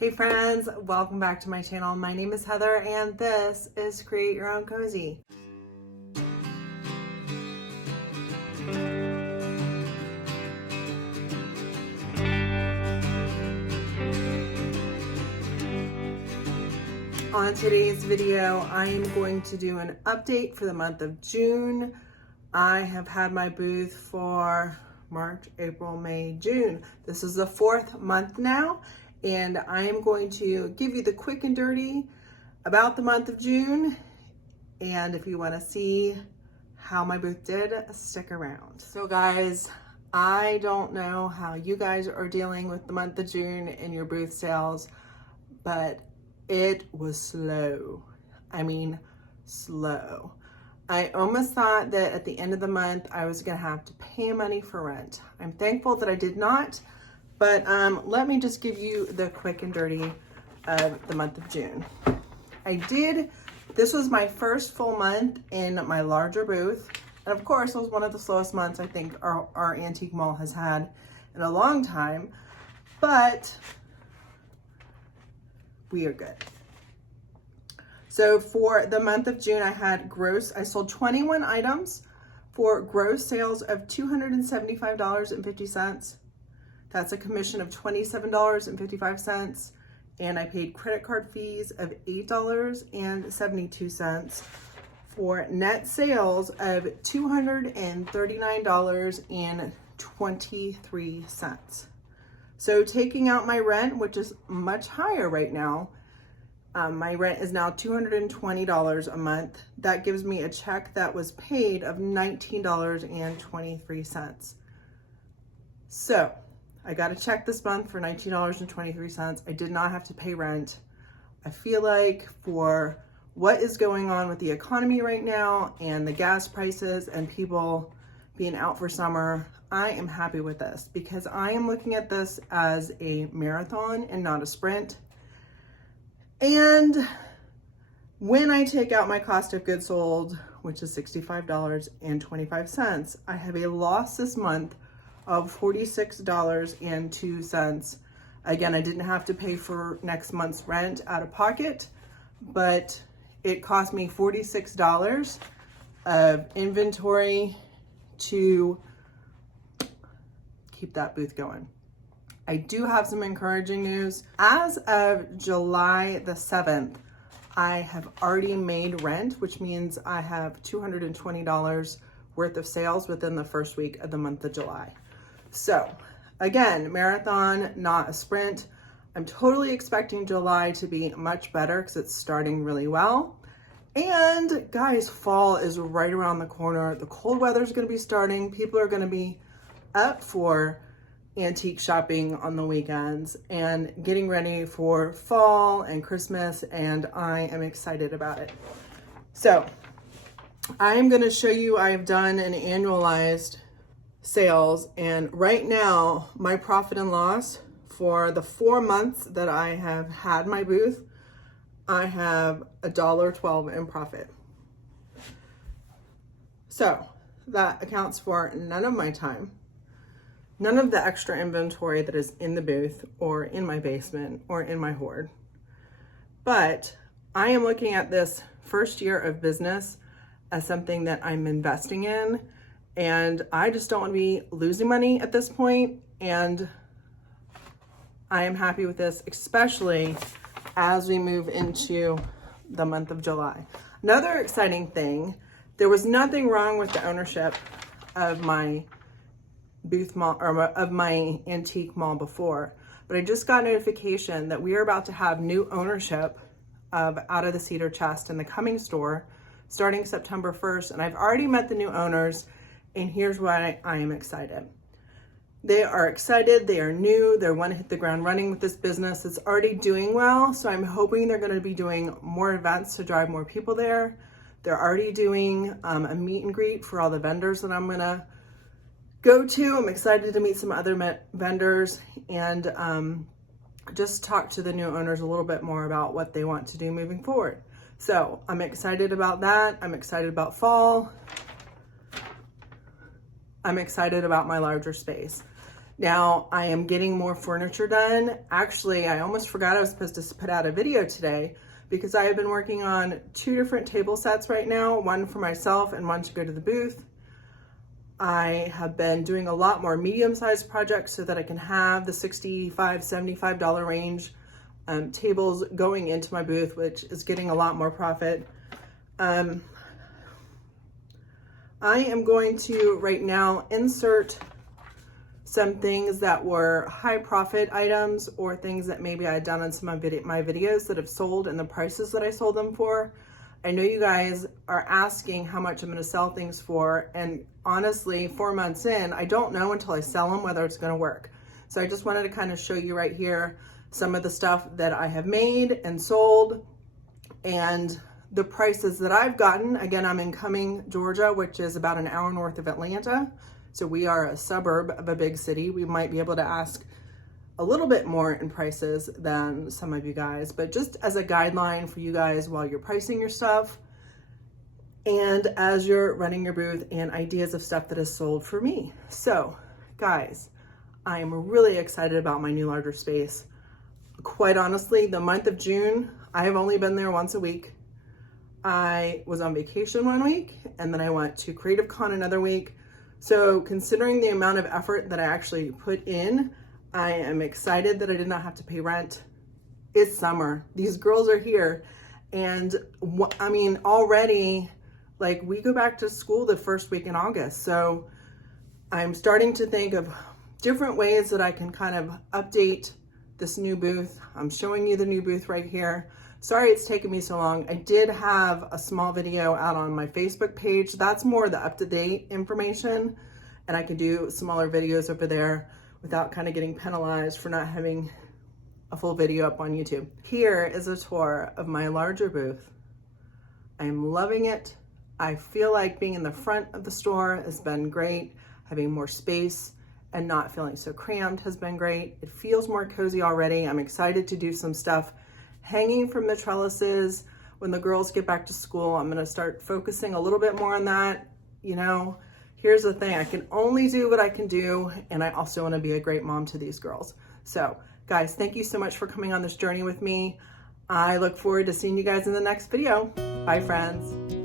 Hey friends, welcome back to my channel. My name is Heather and this is Create Your Own Cozy. On today's video, I am going to do an update for the month of June. I have had my booth for March, April, May, June. This is the 4th month now, and I am going to give you the quick and dirty about the month of June. And if you want to see how my booth did, stick around. So guys, I don't know how you guys are dealing with the month of June in your booth sales, but it was slow. I mean, slow. I almost thought that at the end of the month, I was gonna have to pay money for rent. I'm thankful that I did not, but let me just give you the quick and dirty of the month of June. This was my first full month in my larger booth. And of course, it was one of the slowest months I think our antique mall has had in a long time, but we are good. So for the month of June, I sold 21 items for gross sales of $275.50. That's a commission of $27.55. And I paid credit card fees of $8.72 for net sales of $239.23. So taking out my rent, which is much higher right now, my rent is now $220 a month. That gives me a check that was paid of $19.23. So I got a check this month for $19.23. I did not have to pay rent. I feel like for what is going on with the economy right now and the gas prices and people being out for summer, I am happy with this because I am looking at this as a marathon and not a sprint. And when I take out my cost of goods sold, which is $65.25, I have a loss this month of $46.02. Again, I didn't have to pay for next month's rent out of pocket, but it cost me $46 of inventory to keep that booth going. I do have some encouraging news. As of July the 7th, I have already made rent, which means I have $220 worth of sales within the first week of the month of July. So again, marathon, not a sprint. I'm totally expecting July to be much better because it's starting really well. And guys, fall is right around the corner. The cold weather is going to be starting. People are going to be up for antique shopping on the weekends and getting ready for fall and Christmas, and I am excited about it. So I'm going to show you, I've done an annualized sales, and right now my profit and loss for the 4 months that I have had my booth, I have $1.12 in profit. So that accounts for none of my time, none of the extra inventory that is in the booth or in my basement or in my hoard. But I am looking at this first year of business as something that I'm investing in, and I just don't want to be losing money at this point. And I am happy with this, especially as we move into the month of July. Another exciting thing, there was nothing wrong with the ownership of my booth mall or of my antique mall before, but I just got notification that we are about to have new ownership of out of the Cedar Chest in the Cumming store starting September 1st. And I've already met the new owners, and here's why I am excited. They are excited, they are new, they want to hit the ground running with this business. It's already doing well, so I'm hoping they're going to be doing more events to drive more people there. They're already doing a meet and greet for all the vendors that I'm going to go to. I'm excited to meet some other vendors and just talk to the new owners a little bit more about what they want to do moving forward. So I'm excited about that. I'm excited about fall. I'm excited about my larger space. Now I am getting more furniture done. Actually, I almost forgot I was supposed to put out a video today because I have been working on 2 different table sets right now, one for myself and one to go to the booth. I have been doing a lot more medium-sized projects so that I can have the $65, $75 range tables going into my booth, which is getting a lot more profit. I am going to right now insert some things that were high profit items or things that maybe I had done on some of my videos that have sold and the prices that I sold them for. I know you guys are asking how much I'm going to sell things for, and honestly, 4 months in, I don't know until I sell them whether it's going to work. So I just wanted to kind of show you right here some of the stuff that I have made and sold and the prices that I've gotten. Again, I'm in Cumming, Georgia, which is about an hour north of Atlanta. So we are a suburb of a big city. We might be able to ask a little bit more in prices than some of you guys, but just as a guideline for you guys while you're pricing your stuff and as you're running your booth, and ideas of stuff that is sold for me. So guys, I'm really excited about my new larger space. Quite honestly, the month of June, I have only been there once a week. I was on vacation 1 week and then I went to Creative Con another week. So considering the amount of effort that I actually put in, I am excited that I did not have to pay rent. It's summer. These girls are here. And I mean, already, like, we go back to school the first week in August. So I'm starting to think of different ways that I can kind of update this new booth. I'm showing you the new booth right here. Sorry it's taken me so long. I did have a small video out on my Facebook page. That's more the up-to-date information. And I can do smaller videos over there without kind of getting penalized for not having a full video up on YouTube. Here is a tour of my larger booth. I'm loving it. I feel like being in the front of the store has been great. Having more space and not feeling so cramped has been great. It feels more cozy already. I'm excited to do some stuff hanging from the trellises. When the girls get back to school, I'm gonna start focusing a little bit more on that. You know, here's the thing, I can only do what I can do, and I also wanna be a great mom to these girls. So guys, thank you so much for coming on this journey with me. I look forward to seeing you guys in the next video. Bye friends.